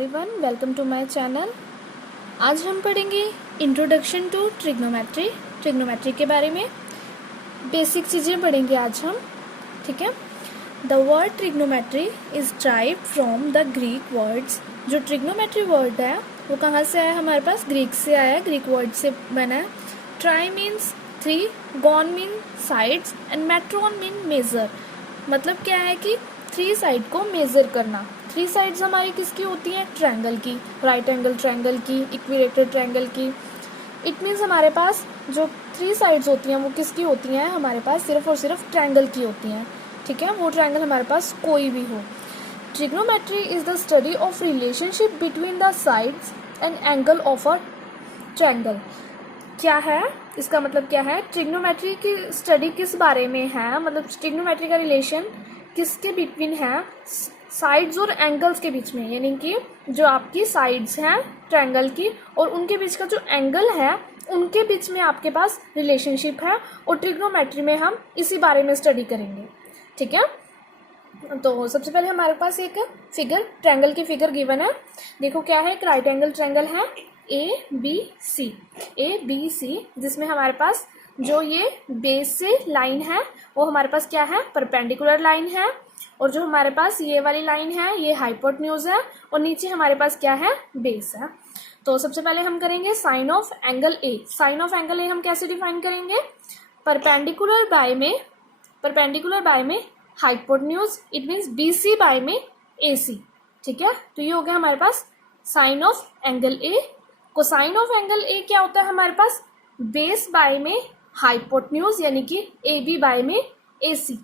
Everyone, welcome to my channel. आज हम पढ़ेंगे इंट्रोडक्शन टू ट्रिग्नोमेट्री के बारे में। बेसिक चीज़ें पढ़ेंगे आज हम, ठीक है। The word trigonometry is derived from the Greek words. जो ट्रिग्नोमेट्री वर्ड है वो कहाँ से आया? हमारे पास ग्रीक से आया है, ग्रीक वर्ड से बना है। Tri means 3, gon mean sides and metron mean measure. मतलब क्या है कि 3 साइड को मेज़र करना। 3 साइड्स हमारी किसकी होती हैं? ट्रायंगल की, राइट एंगल ट्रायंगल की, इक्विलेटरल ट्रायंगल की। इट मीन्स हमारे पास जो 3 साइड्स होती हैं वो किसकी होती हैं? हमारे पास सिर्फ और सिर्फ ट्रायंगल की होती हैं, ठीक है। वो ट्रायंगल हमारे पास कोई भी हो। Trigonometry is the study of relationship between the sides and angle of a triangle. क्या है इसका मतलब? क्या है? ट्रिग्नोमेट्री की स्टडी किस बारे में है? मतलब ट्रिग्नोमेट्री का रिलेशन किसके बिटवीन है? साइड्स और एंगल्स के बीच में, यानी कि जो आपकी साइड्स हैं ट्रायंगल की और उनके बीच का जो एंगल है उनके बीच में आपके पास रिलेशनशिप है। और ट्रिग्नोमेट्री में हम इसी बारे में स्टडी करेंगे, ठीक है। तो सबसे पहले हमारे पास एक फिगर, ट्रायंगल की फिगर गिवन है। देखो क्या है, एक राइट एंगल ट्रायंगल है ए बी सी, जिसमें हमारे पास जो ये बेस से लाइन है वो हमारे पास क्या है? परपेंडिकुलर लाइन है। और जो हमारे पास ये वाली लाइन है ये हाइपोटेन्यूज है और नीचे हमारे पास क्या है? बेस है। तो सबसे पहले हम करेंगे sine of angle A. Sine of angle A हम कैसे डिफाइन करेंगे? परपेंडिकुलर बाय में hypotenuse, it means BC by में एसी, ठीक है। तो ये हो गया हमारे पास sine of angle A. Cosine of angle A क्या होता है हमारे पास? बेस बाय में हाइपोटेन्यूज, यानी कि ए बी बाय में एसी।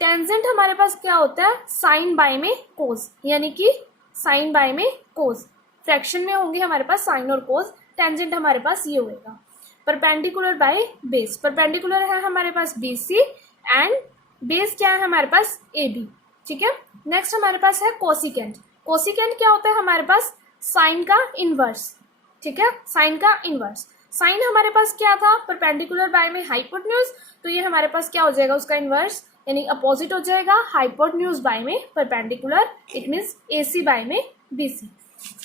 टेंजेंट हमारे पास क्या होता है? साइन बाय में कोस, यानी कि साइन बाय में कोस। फ्रैक्शन में होंगे हमारे पास साइन और कोस। टेंजेंट हमारे पास ये होगा। परपेंडिकुलर बाय बेस, परपेंडिकुलर है हमारे पास बीसी एंड बेस क्या है हमारे पास? ए बी, ठीक है। नेक्स्ट हमारे पास है कोसिकेंट। कोसिकेंट क्या होता है हमारे पास? साइन का इनवर्स, ठीक है। साइन का इनवर्स। साइन हमारे पास क्या था? परपेंडिकुलर बाय में हाइपोटेन्यूज, तो ये हमारे पास क्या हो जाएगा? उसका इनवर्स यानी अपोजिट हो जाएगा। हाइपोटेन्यूज बाय में perpendicular, it means AC by में बीसी।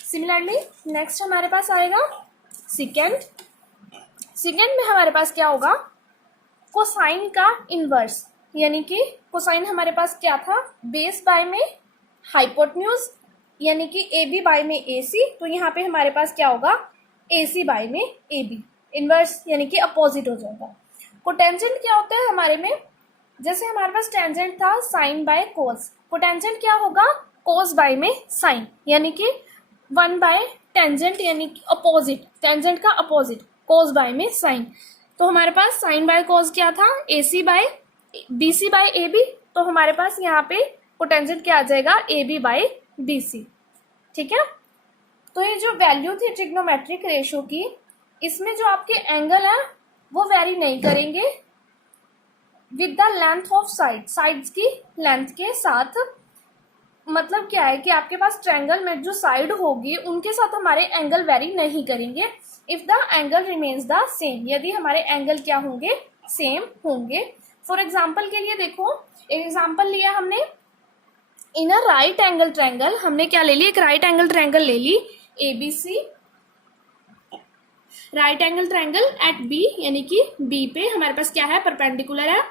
सिमिलरली नेक्स्ट हमारे पास आएगा सिकेंड। सिकेंड में हमारे पास क्या होगा? कोसाइन का इनवर्स, यानी कि कोसाइन हमारे पास क्या था? बेस बाय में हाइपोटेन्यूज, यानी कि ए बी बाय में ए सी। तो यहाँ पे हमारे पास क्या होगा? ए सी बाय में ए बी, इनवर्स यानी कि अपोजिट हो जाएगा। कोटेंजेंट क्या होता है हमारे में? जैसे हमारे पास टेंजेंट था साइन बाय कोस, कोटेंजेंट क्या होगा? कोस बाय में साइन, यानी कि 1 बाय टेंजेंट, यानी कि अपोजिट, टेंजेंट का अपोजिट, कोस बाय में साइन। तो हमारे पास साइन बाय कोस क्या था? A C by B C by A B. तो हमारे पास यहाँ पे कोटेंजेंट क्या आ जाएगा? A B by B C, ठीक है। तो ये जो वैल्यू थी ट्रिग्नोमेट्रिक रेशो की, इसमें जो आपके एंगल है वो वेरी नहीं करेंगे with the length of sides की लेंथ के साथ। मतलब क्या है कि आपके पास ट्रायंगल में जो साइड होगी उनके साथ हमारे एंगल वेरी नहीं करेंगे if the angle remains the same, यदि हमारे एंगल क्या होंगे? सेम होंगे। फॉर एग्जाम्पल के लिए देखो, एक एग्जाम्पल लिया हमने in a right angle triangle. हमने क्या ले ली? एक राइट एंगल ट्रायंगल ले ली ABC, right angle triangle at B, यानी कि बी पे हमारे पास क्या है? परपेंडिकुलर है।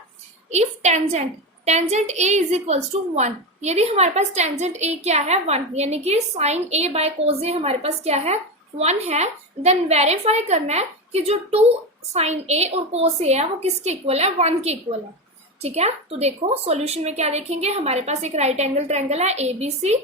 If tangent A is equals to 1, यदि हमारे पास टेंजेंट ए क्या है? 1, यानी कि साइन ए बाय कोस ए हमारे पास क्या है? 1 है। देन वेरीफाई करना है कि जो 2 साइन ए और कोस ए है वो किसके इक्वल है? 1 के इक्वल है, ठीक है। तो देखो सॉल्यूशन में क्या देखेंगे? हमारे पास एक राइट एंगल ट्रायंगल है एबीसी,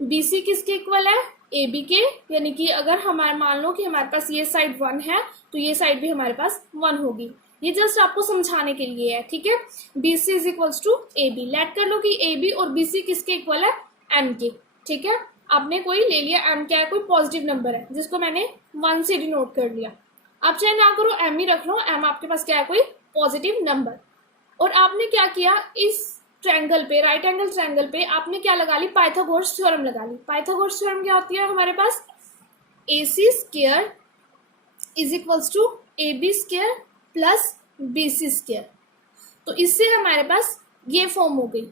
बीसी किसके इक्वल है? ए बी के, यानी कि अगर हमारे मान लो कि हमारे पास ये साइड 1 है तो ये साइड भी हमारे पास 1 होगी। ये जस्ट आपको समझाने के लिए है, ठीक है। B C is equals to A B. Let कर लो कि ए बी और बी सी किसके इक्वल है? एम के, ठीक है। आपने कोई ले लिया एम क्या है? कोई पॉजिटिव नंबर है जिसको मैंने 1 से डिनोट कर लिया। आप चाहे ना करो, एम ही रख लो। एम आपके पास क्या है? कोई पॉजिटिव नंबर। और आपने क्या किया? इस ट्रायंगल पे, राइट एंगल ट्रायंगल पे आपने क्या लगा ली? पाइथागोरस थ्योरम लगा ली। पाइथागोरस थ्योरम क्या होती है हमारे पास? A C square is equals to A B square plus B C square. तो इससे हमारे पास ये फॉर्म हो गई,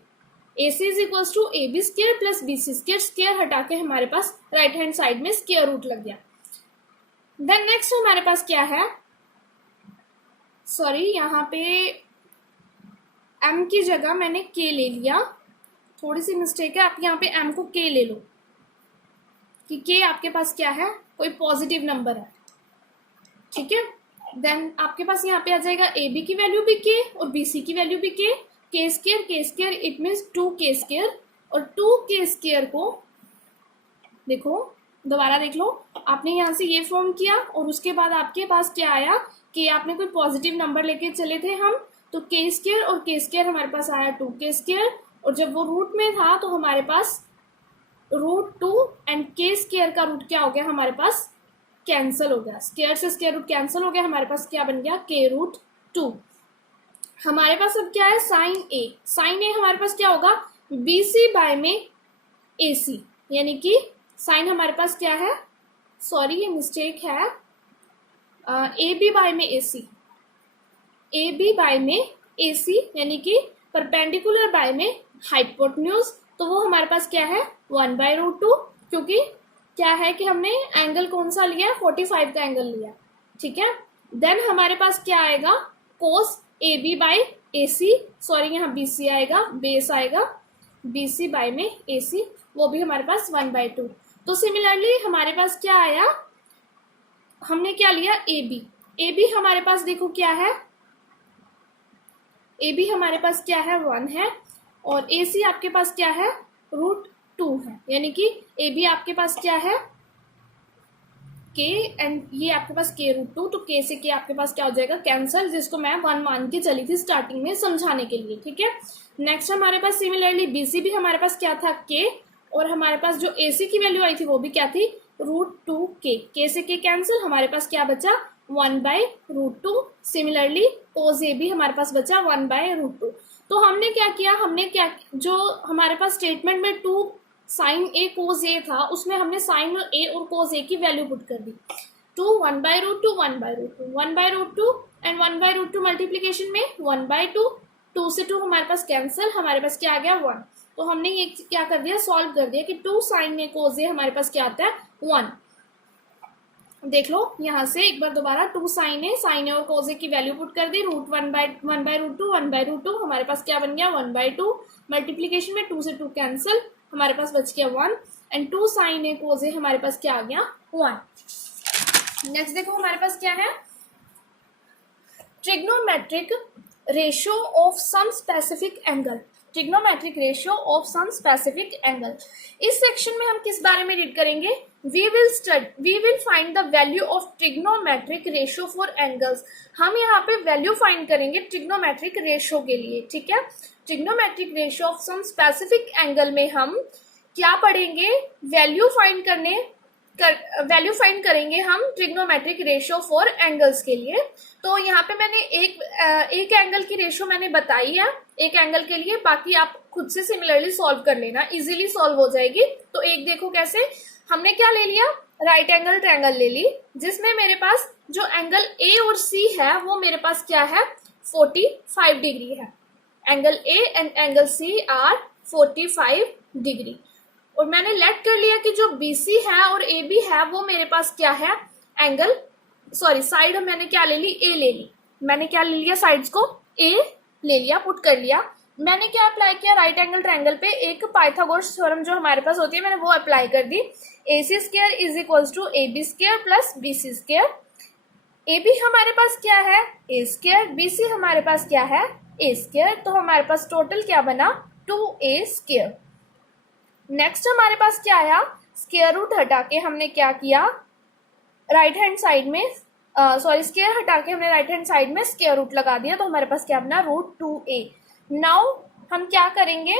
A C is equals to A B square plus B C square, square हटा के हमारे पास राइट हैंड साइड में स्क्वायर रूट लग गया। देन नेक्स्ट हमारे पास क्या है, सॉरी यहाँ पे m की जगह मैंने k ले लिया, थोड़ी सी मिस्टेक है, आप यहाँ पे m को k ले लो कि k आपके पास क्या है, कोई पॉजिटिव नंबर है, ठीक है। देन आपके पास यहाँ पे आ जाएगा ए बी की वैल्यू भी k और बी सी की वैल्यू भी k square it means 2k square, और 2k स्क्वायर को देखो, दोबारा देख लो, आपने यहाँ से ये फॉर्म किया और उसके बाद आपके पास क्या आया कि आपने कोई पॉजिटिव नंबर लेके चले थे हम, तो k स्क्वायर और k स्क्वायर हमारे पास आया 2k स्क्वायर, और जब वो रूट में था तो हमारे पास √2 एंड k स्क्वायर का रूट क्या हो गया, हमारे पास कैंसिल हो गया, स्क्वायर से स्क्वायर रूट कैंसिल हो गया, हमारे पास क्या बन गया k√2। हमारे पास अब क्या है साइन ए हमारे पास क्या होगा BC बाय में AC, यानी कि साइन हमारे पास क्या है, सॉरी ये मिस्टेक है, AB बाय में AC, AB बाय में AC यानी कि परपेंडिकुलर बाय में हाइपोटेन्यूज, तो वो हमारे पास क्या है 1/√2, क्योंकि क्या है कि हमने एंगल कौन सा लिया, 45 का एंगल लिया, ठीक है। देन हमारे पास क्या आएगा कोस AB बाय AC, सॉरी यहाँ BC आएगा, बेस आएगा BC बाय में AC, वो भी हमारे पास 1/2। तो सिमिलरली हमारे पास क्या आया, हमने क्या लिया AB हमारे पास देखो क्या है, AB हमारे पास क्या है 1 है, और AC आपके पास क्या है √2 है, यानी कि AB आपके पास क्या है k एंड ये आपके पास k√2, तो k से k आपके पास क्या हो जाएगा कैंसल, जिसको मैं 1 मान के चली थी स्टार्टिंग में समझाने के लिए, ठीक है। नेक्स्ट हमारे पास सिमिलरली BC भी हमारे पास क्या था k, और हमारे पास जो AC की वैल्यू आई थी वो भी क्या थी √2k, k से k कैंसिल, हमारे पास क्या बचा 1/√2। सिमिलरली cos A भी हमारे पास बचा 1/√2। तो हमने क्या किया, हमने क्या जो हमारे पास स्टेटमेंट में 2 साइन A cos A था, उसमें हमने साइन A और cos A की वैल्यू पुट कर दी, 2 1/√2 1/√2 एंड 1/√2 मल्टीप्लीकेशन में 1/2, 2 से 2 हमारे पास कैंसिल, हमारे पास क्या आ गया 1। तो हमने ये क्या कर दिया, सॉल्व कर दिया कि 2 साइन A cos A हमारे पास क्या आता है 1। देख लो यहाँ से एक बार दोबारा, 2 साइन A और cos A की वैल्यू पुट कर दी, √1/√2 हमारे पास क्या बन गया 1/2, मल्टीप्लीकेशन में 2 से 2 कैंसिल, हमारे पास बच गया 1, and 2 sine A cos A हमारे पास क्या आ गया 1। नेक्स्ट देखो हमारे पास क्या है, trigonometric ratio of some specific angle, trigonometric ratio of some specific angle. इस सेक्शन में हम किस बारे में रीड करेंगे, we will find the value of trigonometric ratio for angles. हम यहाँ पे वैल्यू फाइंड करेंगे ट्रिग्नोमेट्रिक रेशियो के लिए, ठीक है। Trigonometric ratio of some specific angle में हम क्या पढ़ेंगे, वैल्यू फाइंड करेंगे हम ट्रिग्नोमेट्रिक रेशियो फॉर एंगल्स के लिए। तो यहाँ पे मैंने एक एंगल की रेशियो मैंने बताई है एक एंगल के लिए, बाकी आप खुद से सिमिलरली सॉल्व कर लेना, इजीली सॉल्व हो जाएगी। तो एक देखो कैसे, हमने क्या ले लिया, राइट एंगल ट्रायंगल ले ली, जिसमें मेरे पास जो एंगल A और C है वो मेरे पास क्या है 45 डिग्री है, angle A and angle C are 45 degree. और मैंने लेट कर लिया कि जो BC है और AB है वो मेरे पास क्या है एंगल, सॉरी साइड मैंने क्या ले ली A ले ली, मैंने क्या ले लिया साइड्स को A ले लिया, पुट कर लिया। मैंने क्या अप्लाई किया, राइट एंगल ट्रायंगल पे एक पाइथागोरस थ्योरम जो हमारे पास होती है मैंने वो अप्लाई कर दी, AC² is equals to AB² plus BC²। AB हमारे पास क्या है A², BC हमारे पास क्या है A², तो हमारे पास टोटल क्या बना 2A²। नेक्स्ट हमारे पास क्या आया, स्क्वायर रूट हटा के हमने क्या किया, राइट हैंड साइड में स्क्वायर हटा के हमने राइट हैंड साइड में स्क्वायर रूट लगा दिया, तो हमारे पास क्या बना √2A। नाउ हम क्या करेंगे,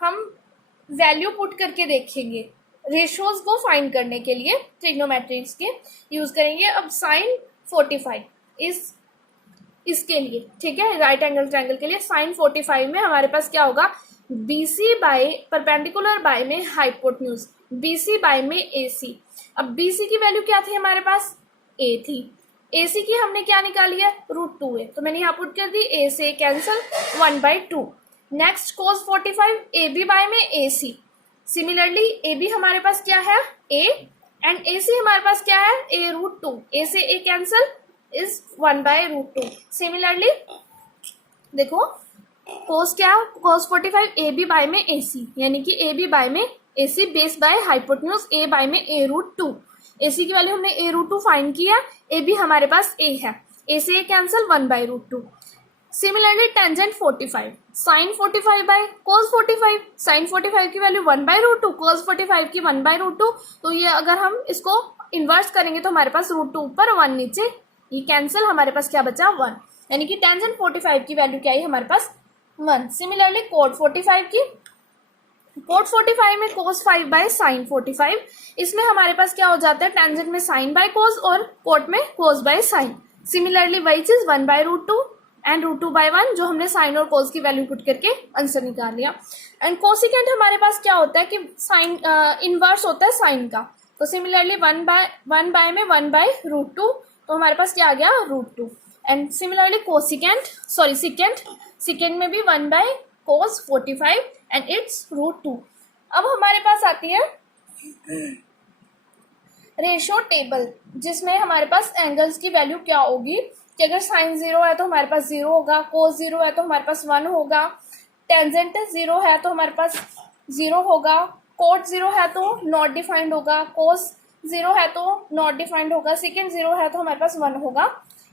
हम वैल्यू पुट करके देखेंगे, रेशियोज को फाइंड करने के लिए ट्रिग्नोमेट्रिक्स के यूज करेंगे। अब साइन 45 इसके लिए, ठीक है, राइट एंगल ट्रायंगल के लिए साइन 45 में हमारे पास क्या होगा BC बाय परपेंडिकुलर बाय में हाइपोटेन्यूज, BC बाय में AC। अब BC की वैल्यू क्या थी हमारे पास A थी, AC की हमने क्या निकाली है √2A, तो मैंने यहाँ पुट कर दी, A से cancel 1/2। Next cos 45 A B by में A C. Similarly A B हमारे पास क्या है a एंड ए सी हमारे पास क्या है a√2। ए से ए कैंसल इज 1/√2। सिमिलरली देखो cos क्या cos 45 ए बी बाय में ए सी, यानी कि ए बी बाय में A C base by hypotenuse A by में a√2। ए सी की वैल्यू हमने a√2 फाइंड किया, ए बी हमारे पास a है, ए से A cancel 1/√2। Similarly tangent 45 sine 45 by cos 45, sine 45 की वैल्यू 1/√2, cos 45 की 1/√2। तो ये अगर हम इसको इन्वर्स करेंगे तो हमारे पास √2 ऊपर 1 नीचे, ये कैंसिल, हमारे पास क्या बचा 1, यानी कि टेंजेंट 45 की वैल्यू क्या है हमारे पास 1। सिमिलरली कोट 45 की, कोट 45 में cos 5 बाय साइन 45, इसमें हमारे पास क्या हो जाता है टेंजेंट में साइन बाय cos और कोट में cos बाय साइन। सिमिलरली वही चीज 1/√2 एंड √2/1 जो हमने साइन और cos की वैल्यू पुट करके आंसर निकाल लिया। एंड कोसिकेंट हमारे पास क्या होता है कि साइन इनवर्स होता है साइन का। तो सिमिलरली 1 बाय में 1/√2, तो हमारे पास क्या आ गया √2। एंड सिमिलरली सिकेंड में भी 1/cos 45 एंड इट्स √2। अब हमारे पास आती है रेशियो टेबल, जिसमें हमारे पास एंगल्स की वैल्यू क्या होगी कि अगर साइन 0 है तो हमारे पास 0 होगा, cos 0 है तो हमारे पास 1 होगा, टेंजेंट 0 है तो हमारे पास 0 होगा, कोट 0 है तो नॉट डिफाइंड होगा, cos 0 है तो नॉट डिफाइंड होगा, सेकेंड 0 है तो हमारे पास 1 होगा।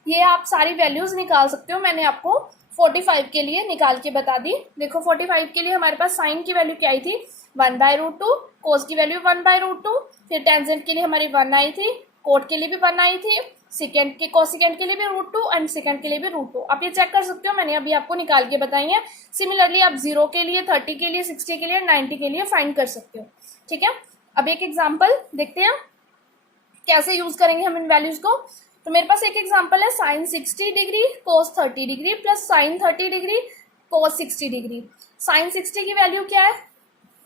ये आप सारी वैल्यूज निकाल सकते हो, मैंने आपको 45 के लिए निकाल के बता दी। देखो 45 के लिए हमारे पास साइन की वैल्यू क्या आई थी 1/√2, cos की वैल्यू 1/√2, फिर टेंजेंट के लिए हमारी 1 आई थी, कोट के लिए भी 1 आई थी, सेकेंड के कोसिकेंट के लिए भी √2 एंड सेकेंड के लिए भी √2। आप ये चेक कर सकते हो, मैंने अभी आपको निकाल के बताई है। सिमिलरली आप 0 के लिए, 30 के लिए, 60 के लिए, 90 के लिए फाइंड कर सकते हो। ठीक है, अब एक एग्जांपल देखते हैं कैसे यूज करेंगे हम इन वैल्यूज को। तो मेरे पास एक एग्जांपल है sine 60 degree cos 30 degree plus sine 30 degree cos 60 degree. Sine 60 की वैल्यू क्या है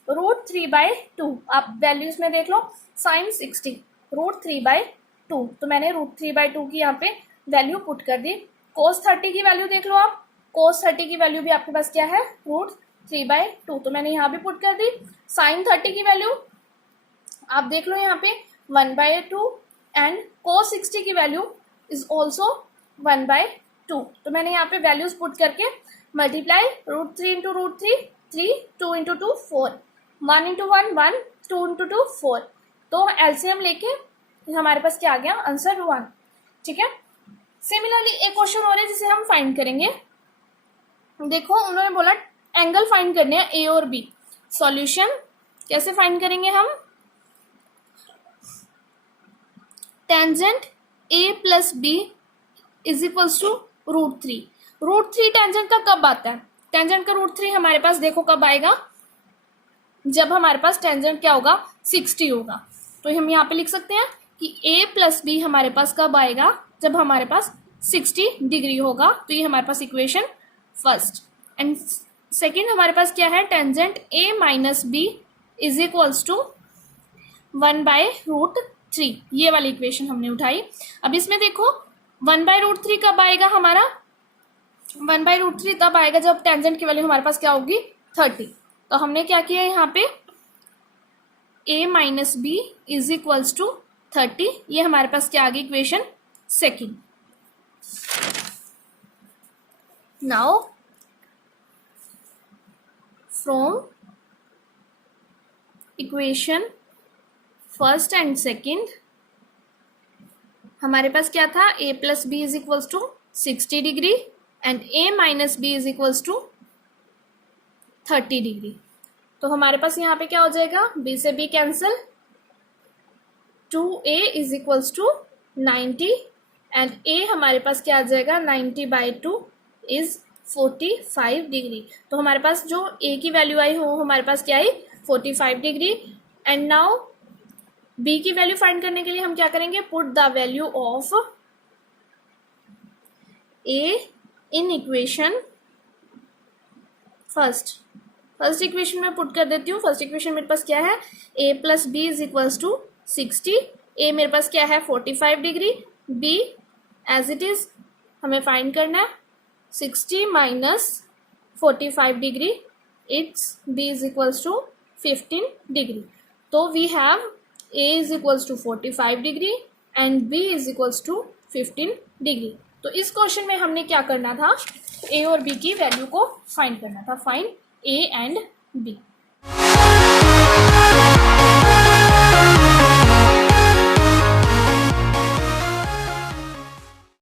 √3/2। आप वैल्यूज में देख लो, साइन 60 √3/2, तो मैंने √3/2 की यहाँ पे वैल्यू पुट कर दी। cos 30 की वैल्यू देख लो आप, cos 30 की वैल्यू भी आपके पास क्या है √3/2, तो मैंने यहाँ भी पुट कर दी। साइन 30 की वैल्यू आप देख लो यहाँ पे 1/2 एंड cos 60 की वैल्यू इज ऑल्सो 1/2, तो मैंने यहाँ पे वैल्यूज पुट करके मल्टीप्लाई √3 × √3 3, 2 × 2 4, 1 × 1 1, 2 × 2 4, तो एलसीएम लेके हमारे पास क्या आ गया आंसर 1। ठीक है, सिमिलरली एक क्वेश्चन और है जिसे हम फाइंड करेंगे। देखो उन्होंने बोला एंगल फाइंड करने हैं ए और बी। सॉल्यूशन कैसे फाइंड करेंगे हम, tangent A plus B is equals to √3। √3 tangent का कब आता है, टेंजेंट का √3 हमारे पास देखो कब आएगा, जब हमारे पास टेंजेंट क्या होगा 60 होगा। तो हम यहाँ पे लिख सकते हैं कि a प्लस बी हमारे पास कब आएगा, जब हमारे पास 60 डिग्री होगा। तो ये हमारे पास इक्वेशन फर्स्ट। एंड सेकेंड हमारे पास क्या है, tangent a minus B is equals to 1/√3, ये वाली इक्वेशन हमने उठाई। अब इसमें देखो 1/√3 कब आएगा हमारा, 1/√3 तब आएगा जब टेंजेंट की वैल्यू हमारे पास क्या होगी 30। तो हमने क्या किया यहाँ पे a minus B is equals to 30, ये हमारे पास क्या आ गई equation second. Now from equation first and second हमारे पास क्या था, a plus B is equals to 60 degree and a minus B is equals to 30 degree. तो हमारे पास यहाँ पे क्या हो जाएगा, b से b cancel, 2a is equals to 90 and a हमारे पास क्या आ जाएगा 90/2 इज 45 डिग्री। तो हमारे पास जो a की वैल्यू आई हो हमारे पास क्या आई 45 डिग्री। एंड नाउ b की वैल्यू फाइंड करने के लिए हम क्या करेंगे, put the value of a in equation first equation में पुट कर देती हूँ। फर्स्ट इक्वेशन मेरे पास क्या है, a plus B is equals to 60, a मेरे पास क्या है 45 degree, b as it is हमें फाइंड करना है 60 minus 45 degree, it's B is equals to 15 degree. तो we have A is equals to 45 degree and B is equals to 15 degree. तो इस क्वेश्चन में हमने क्या करना था, ए और बी की वैल्यू को फाइंड करना था, फाइंड ए एंड बी।